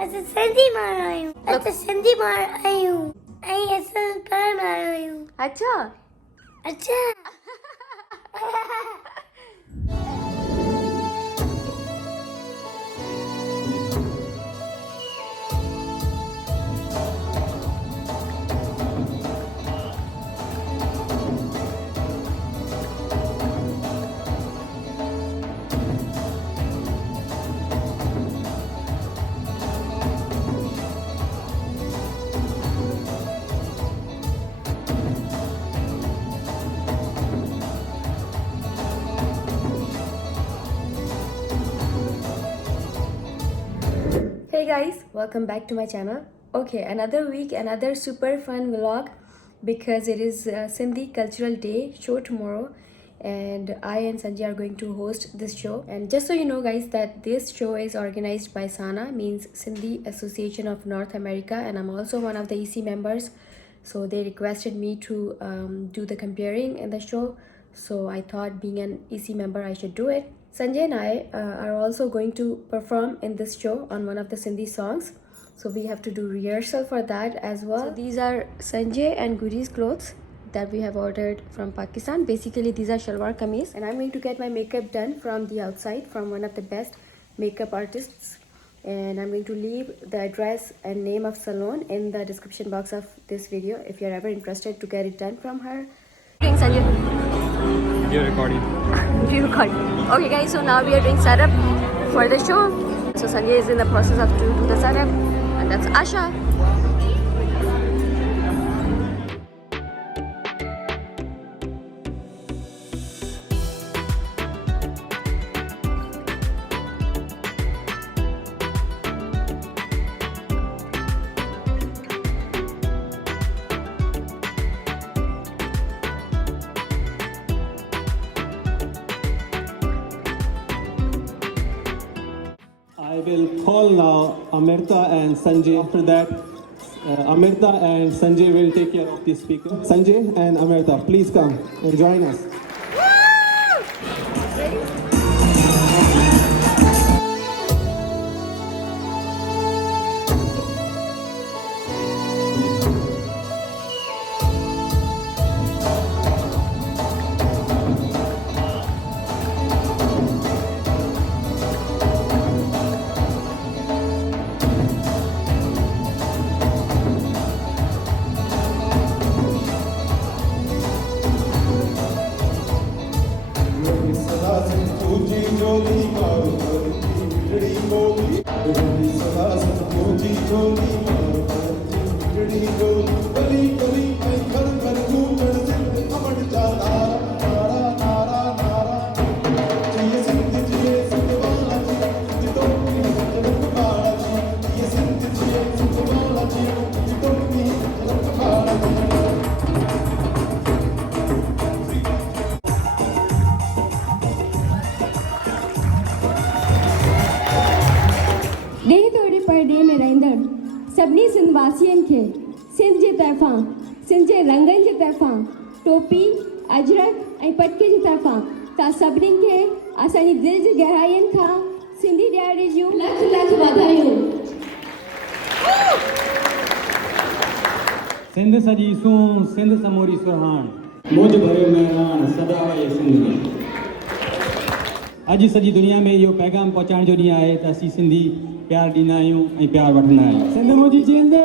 अच्छा सिंधी मार आई हूँ अच्छा सिंधी मार आई हूँ आई ऐसा पर मार आई हूँ अच्छा अच्छा Hey guys, welcome back to my channel. Okay, another week, another super fun vlog because it is Sindhi Cultural Day show tomorrow, and I and Sanjay are going to host this show. And just so you know, guys, that this show is organized by SANA, means Sindhi Association of North America, and I'm also one of the EC members. So they requested me to do the comparing in the show. So I thought, being an EC member, I should do it. Sanjay and I are also going to perform in this show on one of the Sindhi songs. So we have to do rehearsal for that as well. So these are Sanjay and Guri's clothes that we have ordered from Pakistan. Basically, these are shalwar kameez, and I'm going to get my makeup done from the outside from one of the best makeup artists. And I'm going to leave the address and name of salon in the description box of this video if you're ever interested to get it done from her. Sanjay. You're recording. Okay guys, so now we are doing setup for the show. So Sanjay is in the process of to do the setup, and that's Asha. I will call now Amirta and Sanjay. After that, Amirta and Sanjay will take care of the speaker. Sanjay and Amirta, please come and join us. ॾे तोड़े परॾे में रहंदड़ सभिनी सिंध वासियुनि खे सिंध जे तरफ़ां सिंध जे रंगनि जे तरफ़ां टोपी अजरक ऐं पटके जे तरफ़ां तव्हां सभिनीनि खे असांजी दिलि जी गहराइयुनि खां सिंधी ॾियारी जूं लख लख वाधायूं। सिंध सजी सूं सिंध समूरी सुरहान मुझ भरियो महिरान सदा वए सिंध में। अॼु सॼी दुनिया में इहो पैगाम पहुचाइण जो ॾींहुं आहे त असीं सिंधी प्यार ॾींदा आहियूं ऐं प्यार वठंदा आहियूं। सिंध मुंहिंजी जिंद आऊं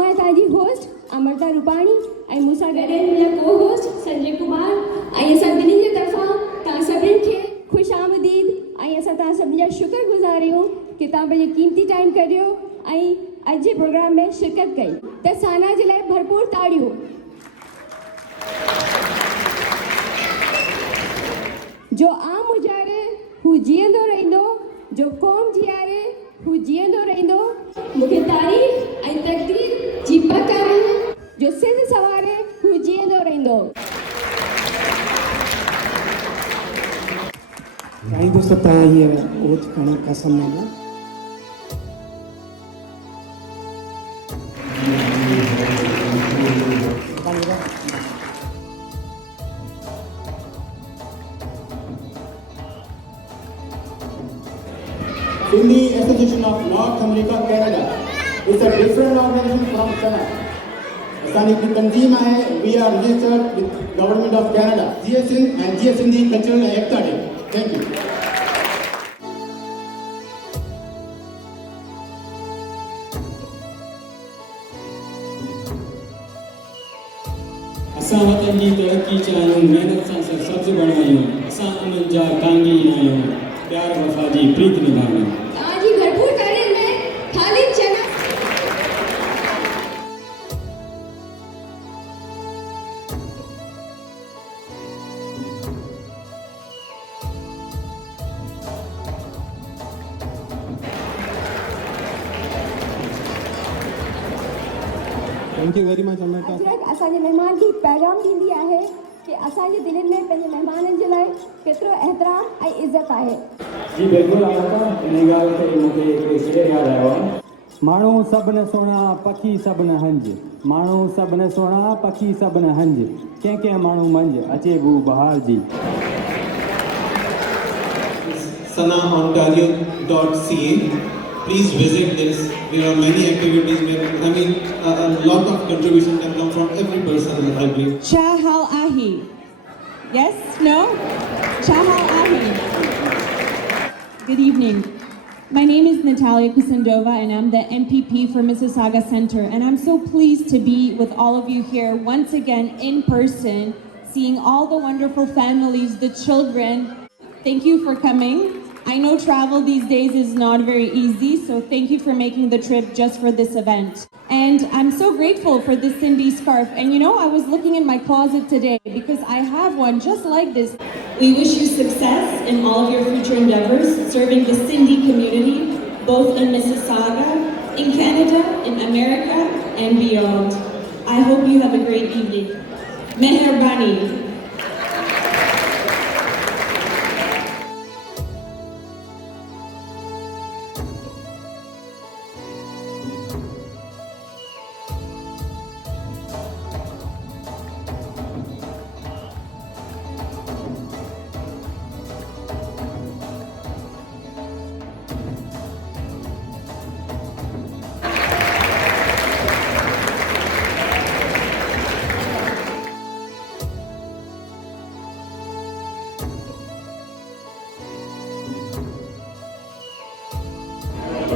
आहियां तव्हांजी होस्ट अमृता रूपाणी ऐं मूंसां गॾु मुंहिंजा को होस्ट संजय कुमार ऐं असां ॿिन्हिनि जे तरफ़ां तव्हां सभिनीनि खे ख़ुशि आमदीद ऐं असां तव्हां सभिनी जा शुक्रगुज़ार आहियूं कि तव्हां पंहिंजो कीमती टाइम कढियो ऐं अॼु जे प्रोग्राम में शिरकत कई। त साना जे लाइ भरपूर ताड़ियूं। जो आम हुजारे हू जीअंदो रहंदो, जो क़ौम जीआरे हू जीअंदो रहंदो। मूंखे तारीफ़ ऐं तक़दीर जी पक आहे जो सिंध सवारे हू जीअंदो रहंदो। ॻाईंदो त तव्हां हीअं ओठ खणो कसम न Sindhi Association of North America, Canada. It's a different organization from China. असांजी हिकु तंज़ीम आहे, we are registered with Government of Canada. Jeay Sindh and Jeay Sindhi Cultural Ekta Day. Thank you. असां वतन जी तरक़ी चाहियूं, महिनत सां सब्ज़ बणायूं, असां उन्हनि जा कांगी आहियूं, प्यार वफ़ा जी प्रीत निभायूं। तव्हांजी भरपूर तारीफ़ में ख़ालिद चना Thank you very much, Amrita. Ajrak असांजे महिमान खे पैगाम ॾींदी आहे कि असांजे दिलनि में पंहिंजे महिमाननि जे लाइ केतिरो एतिराम ऐं इज़त आहे। जी बिल्कुलु अमृता, इन ॻाल्हि ते मूंखे हिकिड़ो शेर यादि आयो आहे। माण्हू सभु न सुहिणा, पखी सभु न हंज, माण्हू सभु न सुहिणा, पखी सभु न हंज, कंहिं कंहिं माण्हू मंझि अचे बू बहार जी। sanaontario.ca. Please visit this. There are many activities where, a lot of contribution can come from every person, I believe. Chahal Ahi. Yes? No? Chahal Ahi. Good evening. My name is Natalia Kusendova and I'm the MPP for Mississauga Center, and I'm so pleased to be with all of you here once again in person, seeing all the wonderful families, the children. Thank you for coming. I know travel these days is not very easy, so thank you for making the trip just for this event. And I'm so grateful for this Sindhi scarf. And you know, I was looking in my closet today because I have one just like this. We wish you success in all of your future endeavors, serving the Sindhi community, both in Mississauga, in Canada, in America, and beyond. I hope you have a great evening. Meherbani.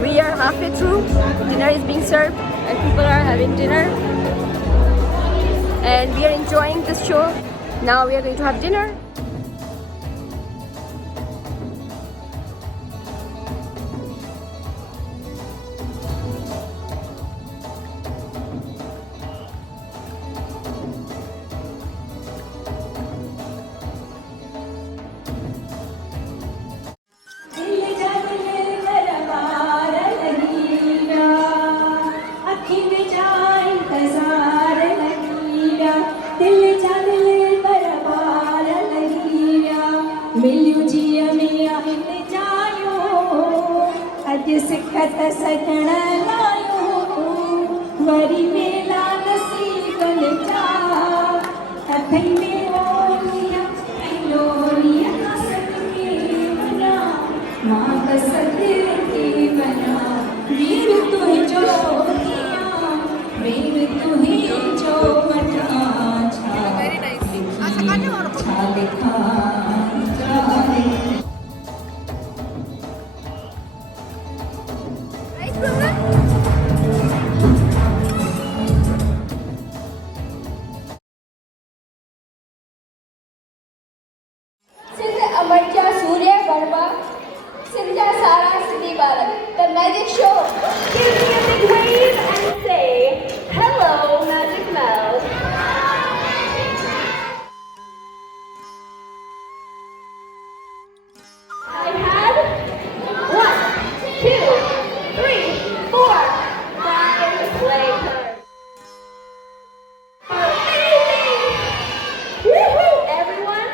We are halfway through. Dinner is being served and people are having dinner. And we are enjoying this show. Now we are going to have dinner. The magic show. Give me a big wave and say, hello, magic mouth. I had 1, 2, 3, 4, 5 sleigh cards. Amazing! Woohoo, everyone!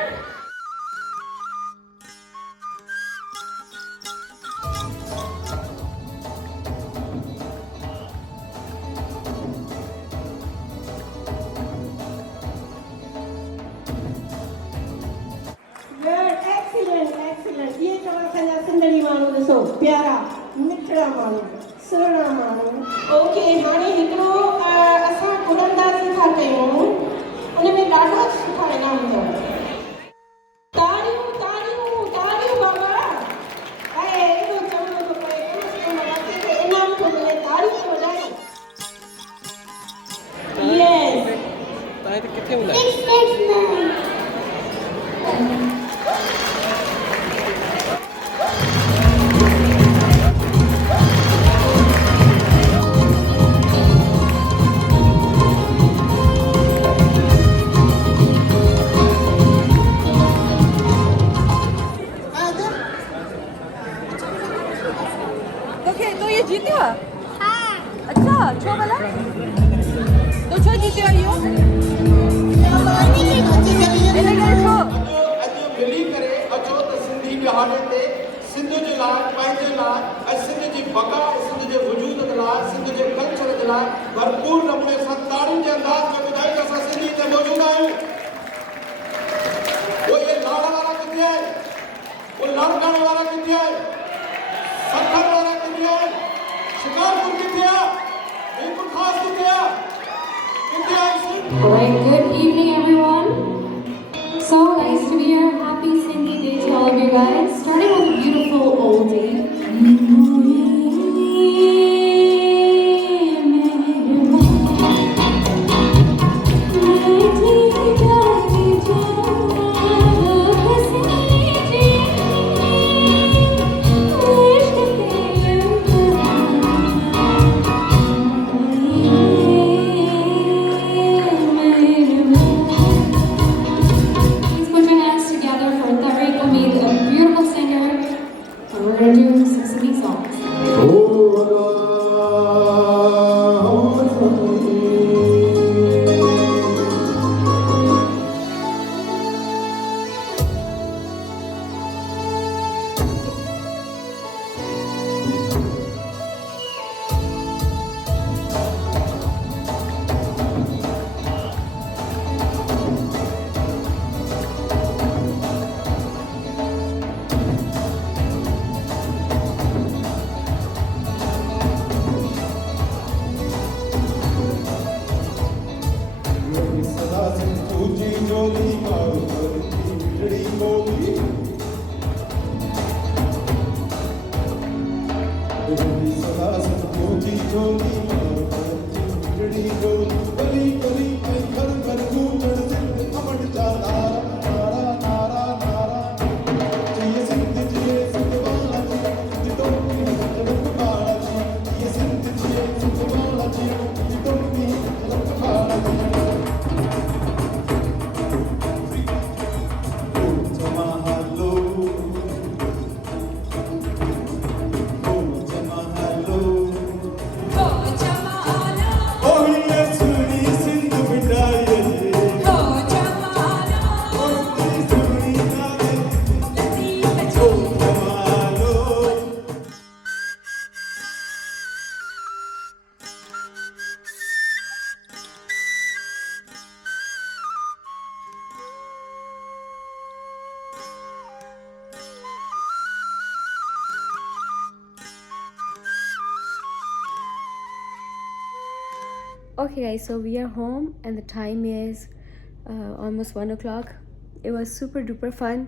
ये तव्हां असांजा सिंधड़ी माण्हू ॾिसो प्यारा मिठड़ा माण्हू सुहिणा माण्हू okay हाणे हिकिड़ो असां कुॾंदासीं था कयूं उन में ॾाढा सुठा इनाम अथव तारियूं तारियूं तारियूं बाबा ऐं एॾो चवणो थो पए कम से कम मथे ते इनाम थो मिले तारियूं थो वॼायूं यस Six, six, nine. तो ये जीते हो? अच्छा छो भला तो छो जीते हो यो मिली करे अचो त सिंधी बिहारनि ते सिंध जे लाइ पंहिंजे लाइ ऐं सिंध जी बका सिंध जे वजूद जे लाइ सिंध जे कल्चर जे लाइ भरपूर नमूने सां ताड़ियुनि जे अंदाज़ में ॿुधाई त असां सिंधी ते मौजूदु आहियूं वो ये लाड़ वारा किथे आहे वो लड़काणे वारा किथे आहे सखर वारा किथे आहे शिकारपुर किथे आहे बिल्कुल ख़ास किथे आहे किथे आहे Alright, good evening everyone. So nice to be here. Happy Sindhi Day to all of you guys. Starting with a beautiful oldie. Okay guys, so we are home and the time is almost 1 o'clock. It was super duper fun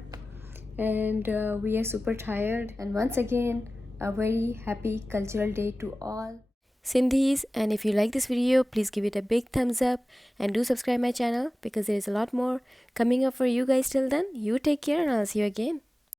and we are super tired, and once again a very happy cultural day to all Sindhis. And if you like this video, please give it a big thumbs up and do subscribe my channel because there is a lot more coming up for you guys. Till then, you take care and I'll see you again.